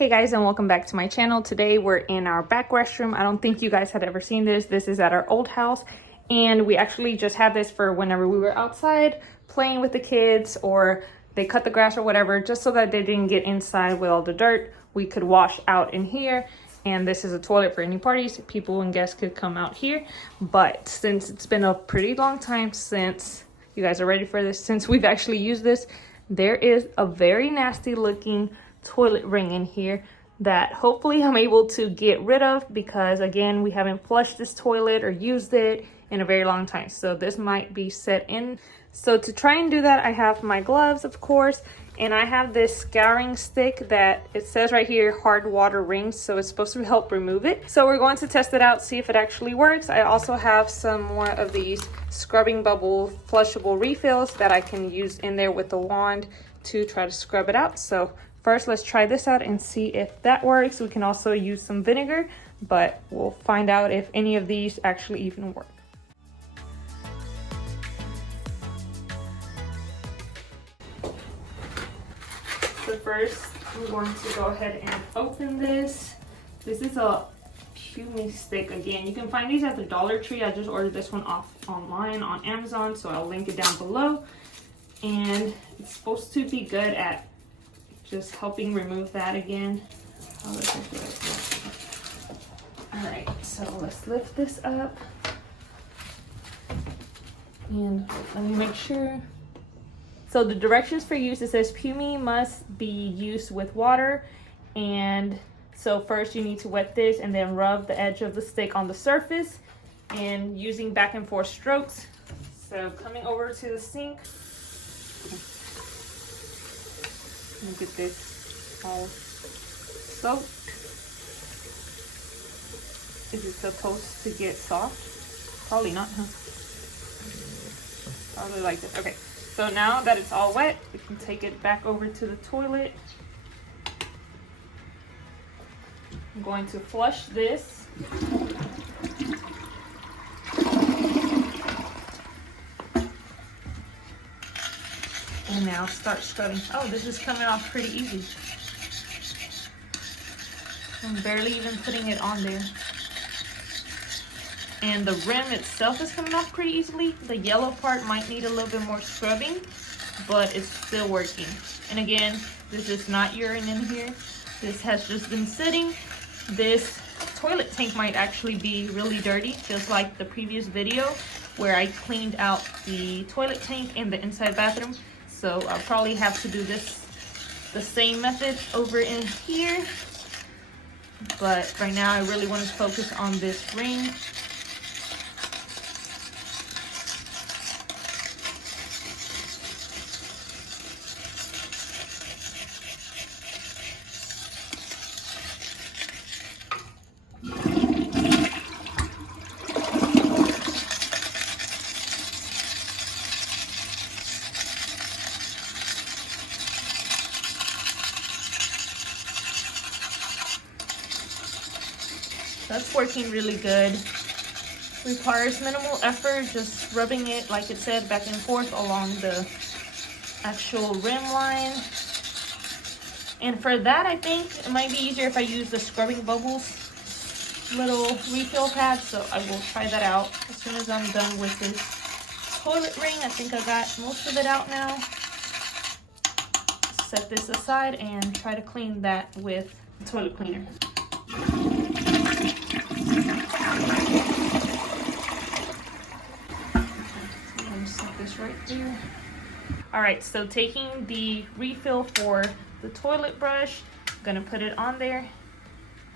Hey guys, and welcome back to my channel. Today we're in our back restroom. I don't think you guys had ever seen this. This is at our old house, and we actually just had this for whenever we were outside playing with the kids or they cut the grass or whatever, just so that they didn't get inside with all the dirt. We could wash out in here, and this is a toilet for any parties. People and guests could come out here. But since it's been a pretty long time since you guys are ready for this, since we've actually used this, there is a very nasty looking toilet ring in here that hopefully I'm able to get rid of, because again, we haven't flushed this toilet or used it in a very long time, so this might be set in. So to try and do that, I have my gloves, of course, and I have this scouring stick that it says right here hard water rings, so it's supposed to help remove it. So we're going to test it out, see if it actually works. I also have some more of these scrubbing bubble flushable refills that I can use in there with the wand to try to scrub it out. So first, let's try this out and see if that works. We can also use some vinegar, but we'll find out if any of these actually even work. So first, we're going to go ahead and open this. This is a pumy stick. Again, you can find these at the Dollar Tree. I just ordered this one off online on Amazon, so I'll link it down below. And it's supposed to be good at just helping remove that again. Alright, so let's lift this up. And let me make sure. So the directions for use, it says pumy must be used with water. And so first you need to wet this and then rub the edge of the stick on the surface and using back and forth strokes. So coming over to the sink. Let me get this all soaked. Is it supposed to get soft? Probably not, huh? Probably like this. Okay, so now that it's all wet, we can take it back over to the toilet. I'm going to flush this. And now start scrubbing. Oh, this is coming off pretty easy. I'm barely even putting it on there. And the rim itself is coming off pretty easily. The yellow part might need a little bit more scrubbing, but it's still working. And again, this is not urine in here. This has just been sitting. This toilet tank might actually be really dirty, just like the previous video where I cleaned out the toilet tank in the inside bathroom. So I'll probably have to do this the same method over in here. But right now I really want to focus on this ring. That's working really good. Requires minimal effort, just rubbing it, like it said, back and forth along the actual rim line. And for that, I think it might be easier if I use the scrubbing bubbles little refill pad. So I will try that out as soon as I'm done with this toilet ring. I think I got most of it out now. Set this aside and try to clean that with the toilet cleaner. Set this right there. All right, so taking the refill for the toilet brush, I'm gonna put it on there,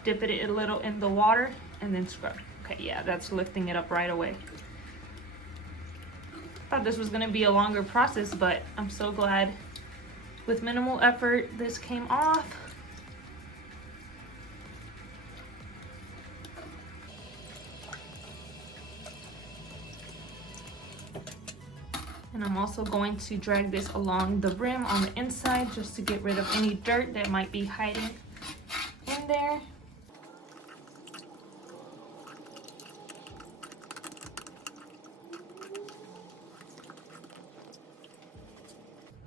dip it a little in the water, and then scrub. Okay, yeah, that's lifting it up right away. Thought this was gonna be a longer process, but I'm so glad with minimal effort this came off. And I'm also going to drag this along the rim on the inside just to get rid of any dirt that might be hiding in there.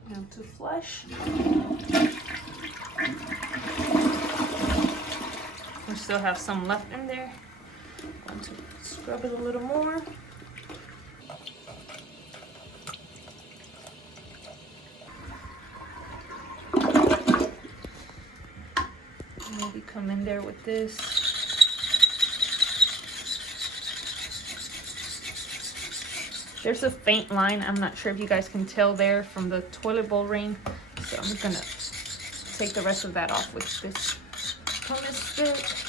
Now to flush. still have some left in there. I'm going to scrub it a little more. Maybe come in there with this. There's a faint line. I'm not sure if you guys can tell there from the toilet bowl ring. So I'm just gonna take the rest of that off with this pumice stick.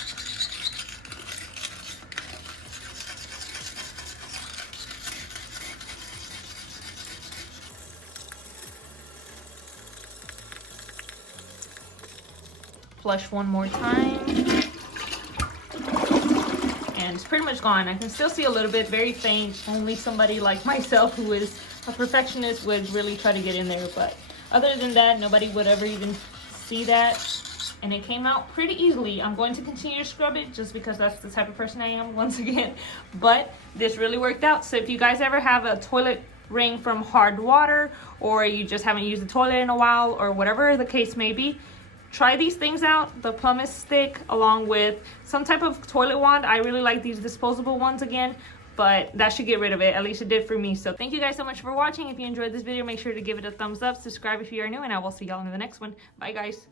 Flush one more time. And it's pretty much gone. I can still see a little bit, very faint. Only somebody like myself who is a perfectionist would really try to get in there. But other than that, nobody would ever even see that. And it came out pretty easily. I'm going to continue to scrub it just because that's the type of person I am once again. But this really worked out. So if you guys ever have a toilet ring from hard water, or you just haven't used the toilet in a while, or whatever the case may be, try these things out, the pumice stick along with some type of toilet wand. I really like these disposable ones again, but that should get rid of it. At least it did for me. So thank you guys so much for watching. If you enjoyed this video, make sure to give it a thumbs up, subscribe if you are new, and I will see y'all in the next one. Bye guys.